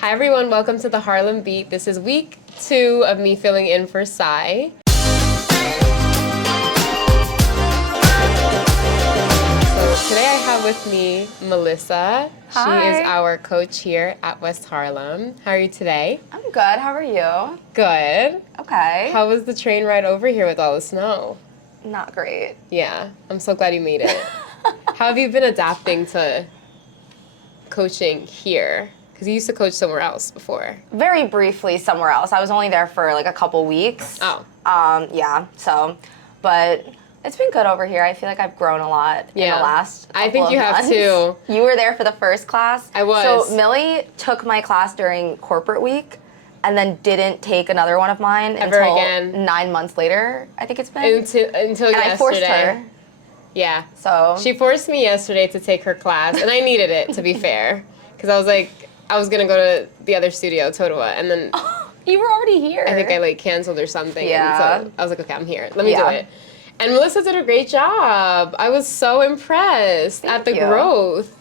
Hi everyone, welcome to the Harlem Beat. This is week 2 of me filling in for Sai. So today I have with me Melissa. Hi. She is our coach here at West Harlem. How are you today? I'm good. How are you? Good. Okay. How was the train ride over here with all the snow? Not great. Yeah, I'm so glad you made it. How have you been adapting to coaching here? Because you used to coach somewhere else before. Very briefly somewhere else. I was only there for like a couple weeks. Oh. But it's been good over here. I feel like I've grown a lot in the last couple I think you of have months. too. You were there for the first class. I was. So Millie took my class during corporate week and then didn't take another one of mine until again. 9 months later, I think it's been. Until and yesterday. I forced her. Yeah. So She forced me yesterday to take her class, and I needed it, to be fair. Because I was like, I was going to go to the other studio, Totowa, and then you were already here. I think I like canceled or something. Yeah. And so I was like, okay, I'm here. Let me do it. And Melissa did a great job. I was so impressed at the growth.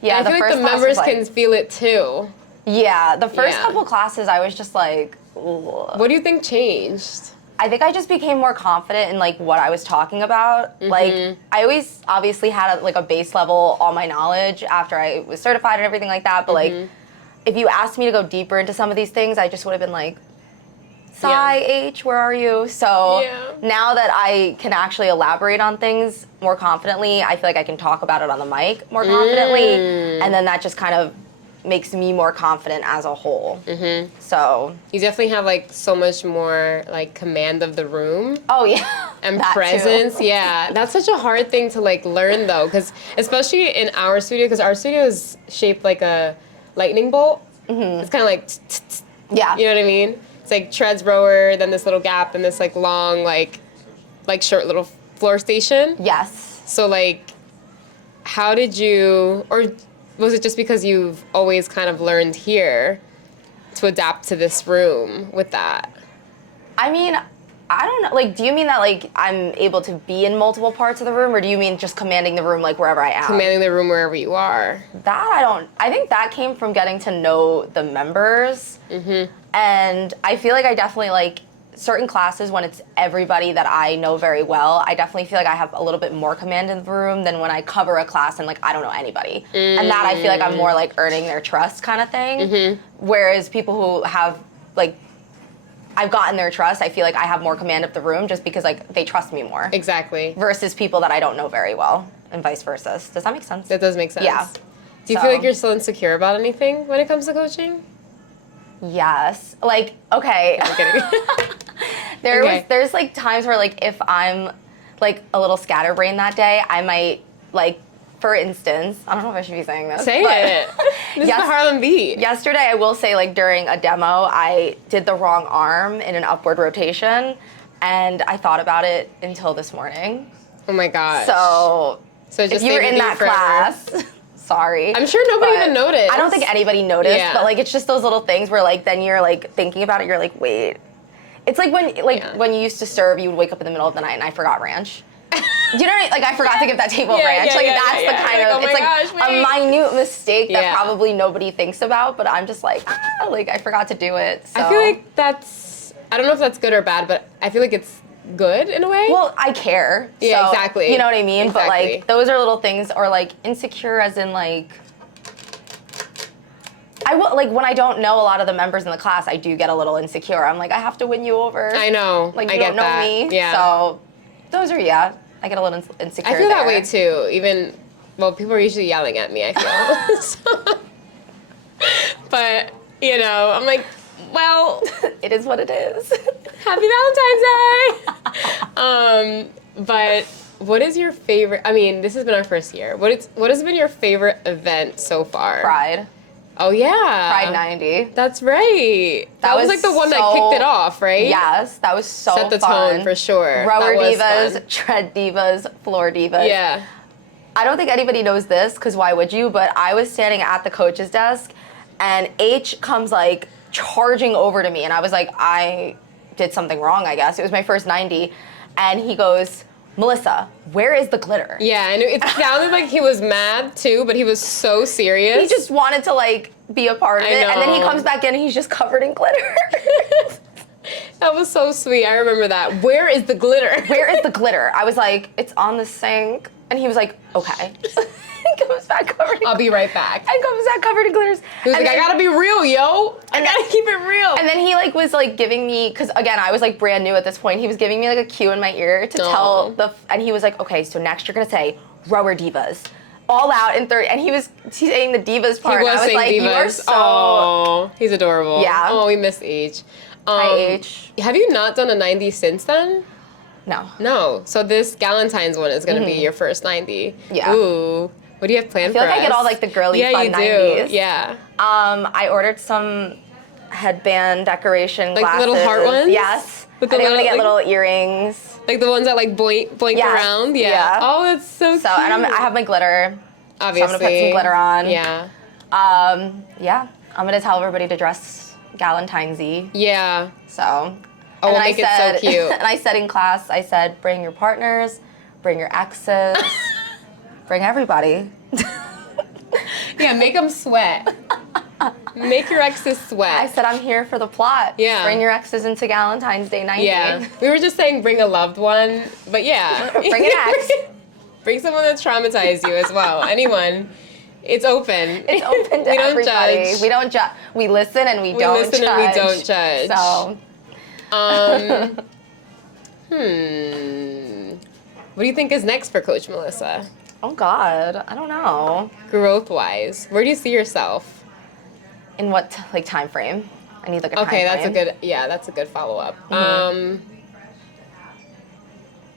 Yeah, and I feel like the members can feel it too. Yeah, the first couple classes I was just like, ugh. What do you think changed? I think I just became more confident in like what I was talking about. Mm-hmm. Like I always obviously had a base level, all my knowledge after I was certified and everything like that. But like, if you asked me to go deeper into some of these things, I just would have been like, Sai, H, where are you? So now that I can actually elaborate on things more confidently, I feel like I can talk about it on the mic more confidently. And then that just kind of makes me more confident as a whole. So you definitely have like so much more like command of the room. Oh yeah, and presence. Too. Yeah, that's such a hard thing to like learn though, because especially in our studio, because our studio is shaped like a lightning bolt. It's kind of like yeah, you know what I mean? It's like treads rower, then this little gap, and this like long like short little floor station. Yes. So like, how did you, or was it just because you've always kind of learned here to adapt to this room with that? I mean, I don't know. Like, do you mean that like I'm able to be in multiple parts of the room, or do you mean just commanding the room like wherever I am? Commanding the room wherever you are. That I don't. I think that came from getting to know the members, and I feel like I definitely like certain classes when it's everybody that I know very well. I definitely feel like I have a little bit more command in the room than when I cover a class and like I don't know anybody, and that I feel like I'm more like earning their trust kind of thing. Whereas people who have like I've gotten their trust, I feel like I have more command of the room just because like they trust me more. Exactly. Versus people that I don't know very well, and vice versa. Does that make sense? That does make sense. Yeah. Do you feel like you're still insecure about anything when it comes to coaching? Yes. Like, okay. I'm kidding. There's like times where like if I'm like a little scatterbrained that day, I might like, for instance, I don't know if I should be saying this. Say it. This is the Harlem Beat. Yesterday, I will say, like during a demo, I did the wrong arm in an upward rotation, and I thought about it until this morning. Oh my gosh. So just if you were in that class, sorry. I'm sure nobody even noticed. I don't think anybody noticed, but like it's just those little things where like then you're like thinking about it, you're like, wait. It's like when you used to serve, you would wake up in the middle of the night and I forgot ranch. Do you know what I mean? Like I forgot to give that table ranch. That's the kind of, it's like a minute mistake that probably nobody thinks about, but I'm just like I forgot to do it. So. I feel like that's, I don't know if that's good or bad, but I feel like it's good in a way. Well, I care. Yeah, so, exactly. You know what I mean? Exactly. But like those are little things, or like insecure as in like, like when I don't know a lot of the members in the class, I do get a little insecure. I'm like, I have to win you over. I know. Like I you get don't know that. me. Yeah. So those are I get a little insecure. I feel that way too. Even people are usually yelling at me, I feel. So, but you know, I'm like, well, it is what it is. Happy Valentine's Day. But what is your favorite? I mean, this has been our first year. What has been your favorite event so far? Pride. Oh yeah. Pride 90. That's right. That was like the one that kicked it off, right? Yes, that was so fun. Set the tone for sure. Rower divas, tread divas, floor divas. Yeah. I don't think anybody knows this, because why would you? But I was standing at the coach's desk, and H comes like charging over to me, and I was like, I did something wrong, I guess. It was my first 90, and he goes, Melissa, where is the glitter? Yeah, and it sounded like he was mad too, but he was so serious. He just wanted to like be a part of I it. And then he know. comes back in and he's just covered in glitter. That was so sweet. I remember that. Where is the glitter? Where is the glitter? I was like, it's on the sink. And he was like, okay. He comes back covered in I'll be right back. And comes back covered in glitters. He was And like, I then- gotta be real, yo. I gotta keep it real. And then he like was like giving me, cause again, I was like brand new at this point. He was giving me like a cue in my ear to tell and he was like, okay, so next you're gonna say rower divas. All out in 30, and he's saying the divas part. He was and I was saying like, divas. you are so. Oh, he's adorable. Yeah. Oh, we miss H. Hi, H. Have you not done a 90 since then? No. No. So this Galentine's one is gonna be your first 90. Yeah. Ooh. What do you have planned for us? I feel like I get all like the girly yeah, fun you 90s. do. Yeah. I ordered some headband decoration Like glasses. little heart ones? Yes. With I the think I'm gonna little, get like- little earrings. Like the ones that like blink Yes. around? Yeah. Yeah. Oh, that's so cute. So, and I have my glitter. Obviously. So I'm gonna put some glitter on. Yeah. Yeah. I'm gonna tell everybody to dress Galentine's-y. Yeah. So. Oh, and we'll then make it so cute. And I said in class, I said, bring your partners, bring your exes, bring everybody. Yeah, make them sweat. Make your exes sweat. I said, I'm here for the plot. Yeah. Bring your exes into Galentine's Day 90. Yeah. We were just saying bring a loved one, but yeah. Bring an ex. Bring someone that's traumatized you as well. Anyone. It's open. It's open to We don't everybody. judge. We don't judge. We listen and we don't listen judge. and we don't judge. So, What do you think is next for Coach Melissa? oh God, I don't know. Growth-wise, where do you see yourself? In what like time frame? I need like a Okay, time that's a frame. good, that's a good follow-up.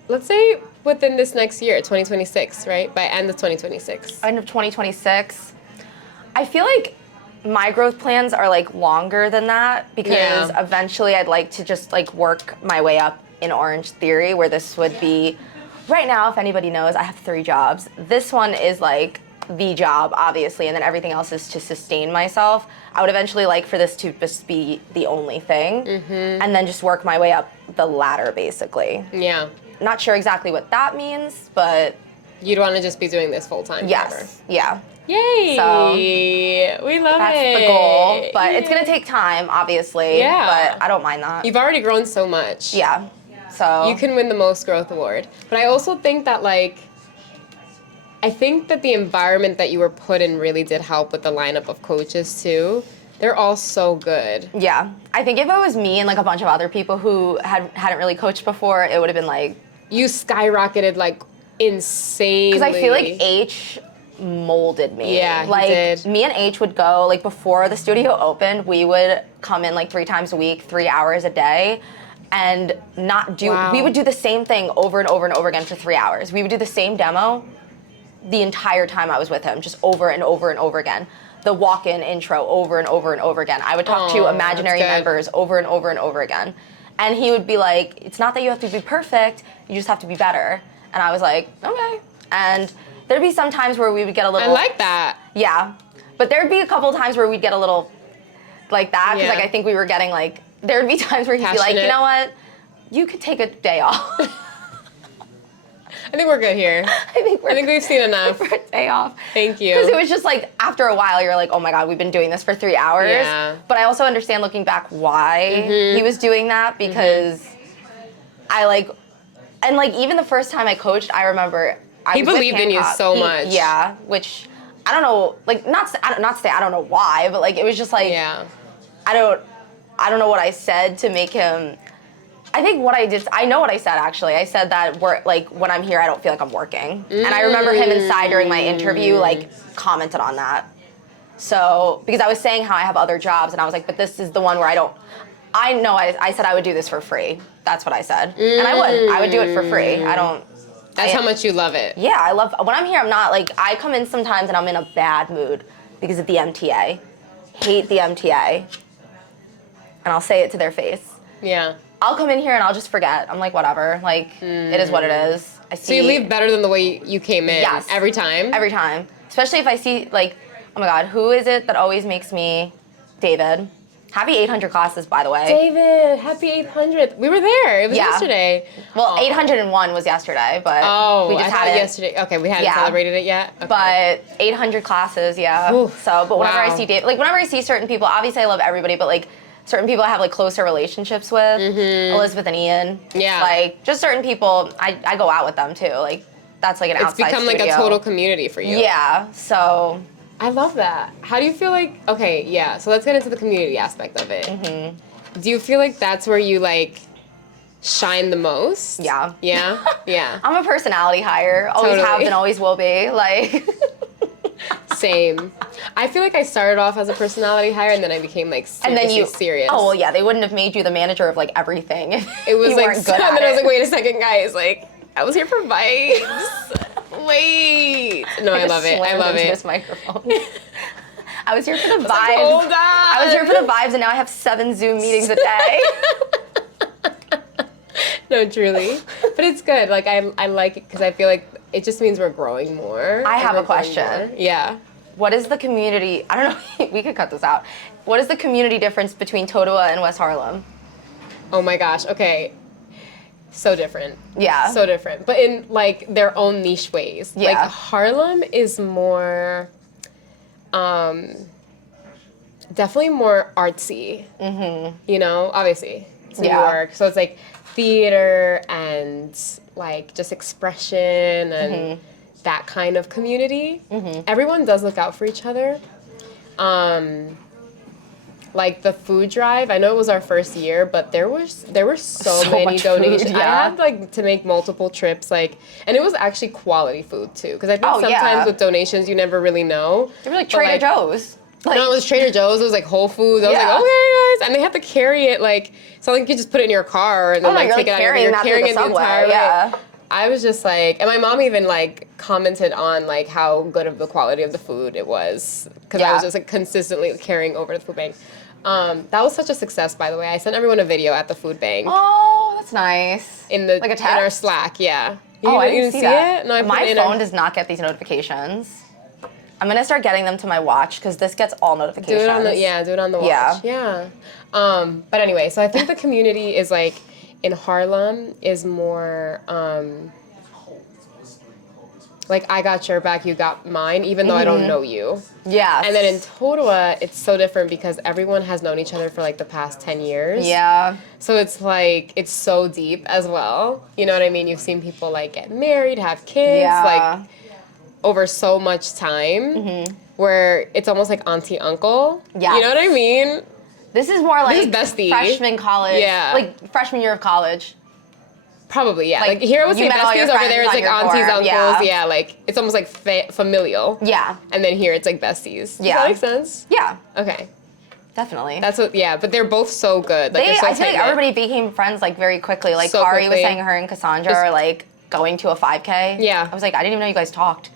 Let's say within this next year, 2026, right? By end of 2026. End of 2026. I feel like my growth plans are like longer than that because Yeah. eventually I'd like to just like work my way up in Orangetheory, where this would be right now, if anybody knows, I have 3 jobs. This one is like the job, obviously, and then everything else is to sustain myself. I would eventually like for this to just be the only thing, and then just work my way up the ladder, basically. Yeah. Not sure exactly what that means, but You'd want to just be doing this full-time forever. yes, yeah. Yay! So, we love That's it. the goal, but it's gonna take time, obviously. Yeah. But I don't mind that. You've already grown so much. Yeah. So You can win the most growth award. But I also think that I think that the environment that you were put in really did help with the lineup of coaches too. They're all so good. Yeah. I think if it was me and like a bunch of other people who hadn't really coached before, it would have been like, You skyrocketed insanely. because I feel like H molded me. Yeah, he like did. me and H would go like before the studio opened, we would come in like 3 times a week, 3 hours a day, and not do. Wow. We would do the same thing over and over and over again for 3 hours. We would do the same demo the entire time I was with him, just over and over and over again. The walk-in intro over and over and over again. I would talk to Aw, imaginary that's good. members over and over and over again. And he would be like, it's not that you have to be perfect, you just have to be better. And I was like, okay. And there'd be some times where we would get a little... I like that. Yeah. But there'd be a couple times where we'd get a little like that, because Yeah. I think we were getting there'd be times where he'd be like, you Passionate. know what? You could take a day off. I think we're good here. I think we've seen enough. for a day off. Thank you. Because it was just after a while, you're like, oh my God, we've been doing this for 3 hours. Yeah. But I also understand looking back why he was doing that, because even the first time I coached, I remember He was with believed in you Hancock. so much. Yeah, which I don't know, not to say I don't know why, but it was just Yeah. I don't know what I said to make him. I think what I did, I know what I said actually. I said that when I'm here, I don't feel like I'm working. And I remember him inside during my interview, commented on that. So, because I was saying how I have other jobs, and I was like, but this is the one where I said I would do this for free. That's what I said. And I would do it for free. That's how much you love it. Yeah, I love, when I'm here, I'm not I come in sometimes and I'm in a bad mood because of the MTA. Hate the MTA. And I'll say it to their face. Yeah. I'll come in here and I'll just forget. I'm like, whatever. It is what it is. I see. So you leave better than the way you came in. Yes. Every time? Every time. Especially if I see, oh my God, who is it that always makes me, David, Happy 800 classes, by the way. David, happy 800th. We were there. It was yesterday. Well, 801 was yesterday, but we just had it yesterday. Okay, we hadn't celebrated it yet. Okay. But 800 classes, yeah. Oof, so, but whenever I wow. see Dave, like whenever I see certain people, obviously I love everybody, but like certain people I have like closer relationships with, Elizabeth and Ian. Yeah. Like just certain people, I go out with them too. Like that's like an outside It's become like a total community for you. Yeah. So. I love that. How do you feel like, okay, yeah, so let's get into the community aspect of it. Do you feel like that's where you like shine the most? Yeah. Yeah? Yeah. I'm a personality hire. Always Totally. have been, always will be. Like. Same. I feel like I started off as a personality hire and then I became like seriously serious. Oh well, yeah, they wouldn't have made you the manager of like everything. It was you like, weren't good and at then I was it. like, wait a second, guys, like, I was here for vibes. Wait. No, I love it. I love it. This microphone. I was here for the vibes. Like, hold on. I was here for the vibes, and now I have 7 Zoom meetings a day. No, truly. But it's good. Like, I like it because I feel like it just means we're growing more. I have We're a growing question. more. Yeah. What is the community? I don't know. We could cut this out. What is the community difference between Totowa and West Harlem? Oh my gosh. Okay. So different. Yeah. So different. But in like their own niche ways. Yeah. Like Harlem is more definitely more artsy. You know, obviously. It's New York. So it's like theater and like just expression and that kind of community. Everyone does look out for each other. Like the food drive, I know it was our first year, but there were so many much food, donations. I yeah. had like to make multiple trips, like, and it was actually quality food too, because I think Oh, sometimes yeah. with donations you never really know. They were like But, Trader Joe's. Like, No, it was Trader Joe's. It was like Whole Foods. I was Yeah. like, okay, guys, and they have to carry it like so. Like you just put it in your car and then Oh, no, like you're, take like, it out. carrying You're that through carrying the it the subway, entire way. yeah. I was just like, and my mom even like commented on like how good of the quality of the food it was because I Yeah. was just like consistently carrying over to the food bank. That was such a success, by the way. I sent everyone a video at the food bank oh, that's nice. in the like a in our text? Slack. Yeah. I you didn't see that. it? No, I put My it in phone our, does not get these notifications. I'm gonna start getting them to my watch because this gets all do notifications. it on the do it on the watch. Yeah. Yeah. But anyway, so I think the community is like in Harlem is more like I got your back, you got mine, even though I don't know you. Yeah. And then in Totowa, it's so different because everyone has known each other for like the past 10 years. Yeah. So it's like, it's so deep as well. You know what I mean? You've seen people like get married, have kids, Yeah. like over so much time where it's almost like auntie, uncle. Yes. You know what I mean? This is more like This is bestie. freshman college. Yeah. Like freshman year of college. Probably, yeah. Like, Like here I would you say met all your besties, over friends there it's on like your aunties, dorm, uncles. yeah. Yeah, like it's almost like familial. Yeah. And then here it's like besties. Does Yeah. that make sense? Yeah. Okay. Definitely. That's what, yeah, but they're both so good. Like, they're so I feel like tight-knit. everybody became friends like very quickly. Like So Kari was quickly. saying her and Cassandra are like going to a 5K. Yeah. I was like, I didn't even know you guys talked.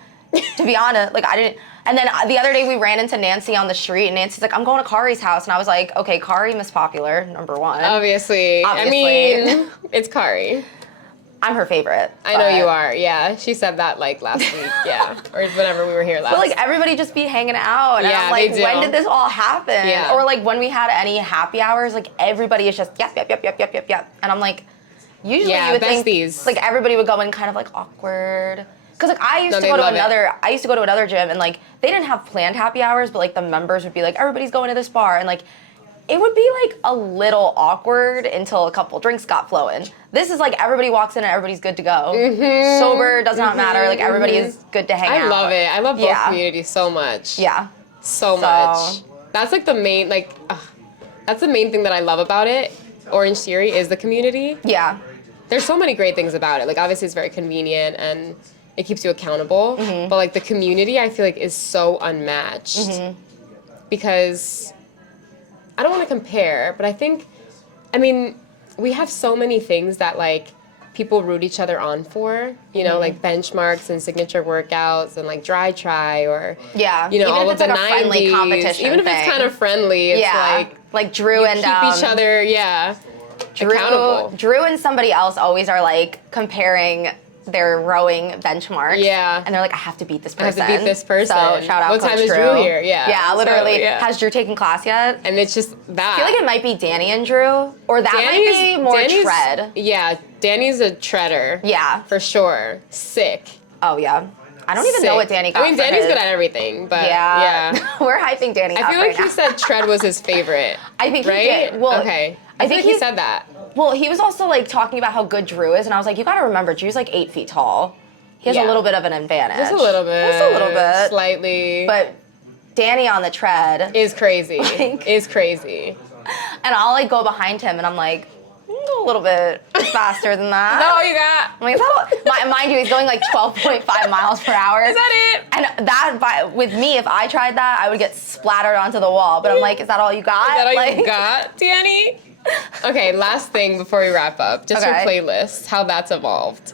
To be honest, like I didn't. And then the other day we ran into Nancy on the street and Nancy's like, I'm going to Kari's house. And I was like, okay, Kari, Miss Popular, number one. Obviously. I Obviously. mean, it's Kari. I'm her favorite. I know you are, yeah. She said that like last week, yeah. Or whenever we were here last. But like everybody just be hanging out. And Yeah, I'm like, they do. when did this all happen? Yeah. Or like when we had any happy hours, like everybody is just yep. And I'm like, usually Yeah, you would besties. think like everybody would go in kind of like awkward. Cause like I used No, to they go to love it. another gym and like they didn't have planned happy hours, but like the members would be like, everybody's going to this bar and like it would be like a little awkward until a couple drinks got flowing. This is like everybody walks in and everybody's good to go. Sober does not matter. Like everybody is good to hang out. I love it. I love both Yeah. communities so much. Yeah. So much. That's like the main, like, that's the main thing that I love about it. Orangetheory is the community. Yeah. There's so many great things about it. Like, obviously it's very convenient and it keeps you accountable. But like the community, I feel like is so unmatched because I don't want to compare, but I mean, we have so many things that like people root each other on for, you know, like benchmarks and signature workouts and like dry try or, Yeah. you know, Even all if of it's the like a friendly 90s. competition Even if thing. it's kind of friendly, it's Yeah. like Drew you and keep each other, accountable. Drew and somebody else always are like comparing their rowing benchmarks. Yeah. And they're like, I have to beat this I have person. to beat this person. So shout out What Coach time is Drew. Drew here? Yeah. Yeah, literally. So, yeah. Has Drew taken class yet? And it's just that. I feel like it might be Danny and Drew, or that might be more tread. Yeah, Danny's a treader. Yeah. For sure. Sick. Oh, yeah. I don't even know what Danny got. I mean, Danny's good at everything, but yeah. We're hyping Danny up I feel like right he now. said tread was his favorite. I think right? he did. Well, okay. I think he said that. Well, he was also like talking about how good Drew is, and I was like, you gotta remember, Drew's like 8 feet tall. He has a little bit of an advantage. Just a little bit. Just a little bit. Slightly. But Danny on the tread is crazy. Like, is crazy. And I'll like go behind him, and I'm like, a little bit faster than that. No, you got. I'm like, is that mind you, he's going like 12.5 miles per hour. Is that it? And that, with me, if I tried that, I would get splattered onto the wall. But I'm like, is that all you got? Is that all like, you got, Danny? Okay, last thing before we wrap up. Just your playlist, how that's evolved.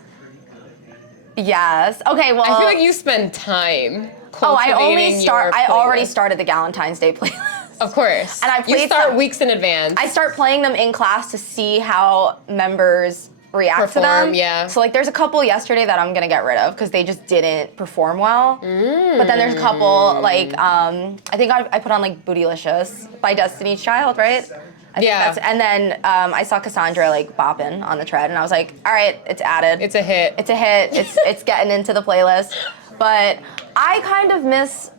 Yes. Okay, well. I feel like you spend time cultivating I already started the Valentine's Day playlist. Of course. And I played you start weeks in advance. I start playing them in class to see how members react to them. Yeah. So like there's a couple yesterday that I'm gonna get rid of because they just didn't perform well. But then there's a couple like I think I put on like Bootylicious by Destiny's Child, right? I think and then I saw Cassandra like bopping on the tread, and I was like, all right, it's added. It's a hit. It's a hit. It's getting into the playlist. But I kind of miss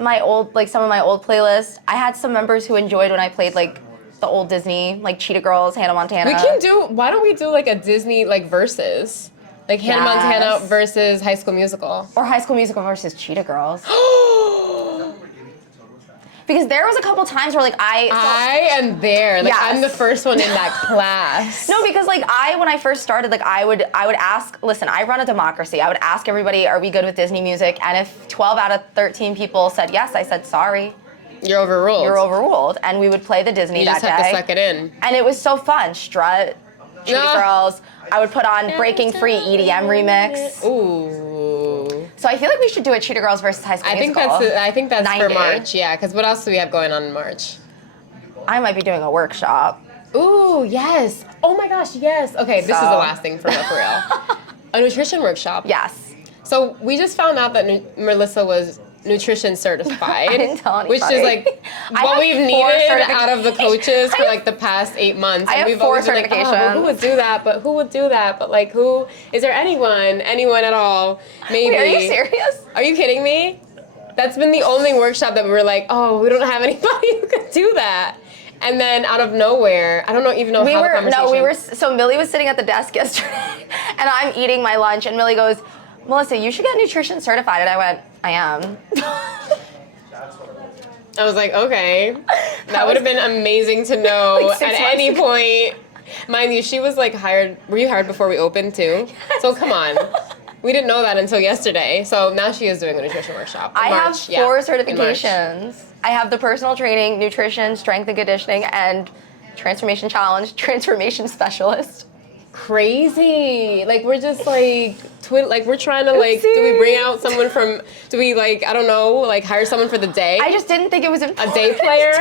my old, like some of my old playlists. I had some members who enjoyed when I played like the old Disney, like Cheetah Girls, Hannah Montana. Why don't we do like a Disney like versus? Like Hannah Montana versus High School Musical. Or High School Musical versus Cheetah Girls. Because there was a couple times where like I am there. Like I'm the first one in that class. No, because like when I first started, like I would ask, listen, I run a democracy. I would ask everybody, are we good with Disney music? And if 12 out of 13 people said yes, I said sorry. You're overruled. You're overruled. And we would play the Disney that day. You just have to suck it in. And it was so fun. Strut, Cheetah Girls. I would put on Breaking Free EDM remix. Ooh. So I feel like we should do a Cheetah Girls versus High School Musical. I think that's for March, yeah. Because what else do we have going on in March? I might be doing a workshop. Ooh, yes. Oh my gosh, yes. Okay, this is the last thing for real. A nutrition workshop. Yes. So we just found out that Melissa was nutrition certified. I didn't tell anybody. Which is like what we've needed out of the coaches for like the past 8 months. I have 4 certifications. Like, oh, who would do that? But who would do that? But like who? Is there anyone at all? Maybe. Wait, are you serious? Are you kidding me? That's been the only workshop that we were like, oh, we don't have anybody who could do that. And then out of nowhere, I don't even know how the conversation... So Millie was sitting at the desk yesterday, and I'm eating my lunch, and Millie goes, Melissa, you should get nutrition certified. And I went, I am. I was like, okay. That would have been amazing to know like at any point. Mind you, she was like hired. Were you hired before we opened too? Yes. So come on. We didn't know that until yesterday. So now she is doing a nutrition workshop. I have 4 certifications. I have the personal training, nutrition, strength and conditioning, and transformation challenge, transformation specialist. Crazy. Like we're just like we're trying to like do we bring out someone from I don't know, like hire someone for the day? I just didn't think it was important. A day player?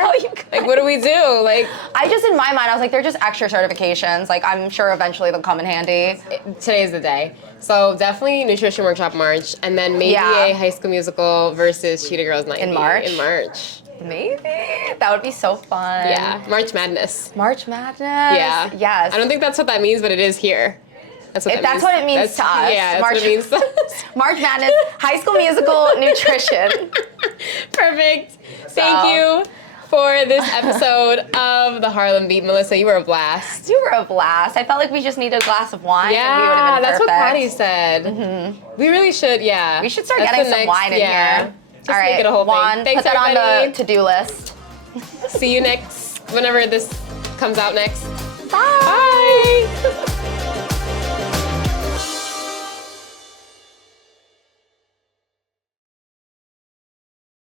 Like what do we do? Like I just in my mind I was like they're just extra certifications. Like I'm sure eventually they'll come in handy. Today's the day. So definitely nutrition workshop March and then maybe a High School Musical versus Cheetah Girls night in March. Maybe. That would be so fun. Yeah. March Madness. March Madness. Yeah. Yes. I don't think that's what that means, but it is here. That's what that's what it means to us. Yeah, that's what it means to us. March Madness, High School Musical, nutrition. Perfect. Thank you for this episode of the Harlem Beat. Melissa, you were a blast. You were a blast. I felt like we just needed a glass of wine. Yeah, and we would have been that's what perfect. Patty said. Mm-hmm. We really should, We should start getting some wine in here. Just make it a whole thing. Thanks, put that everybody. on the to-do list. See you whenever this comes out next. Bye. Bye.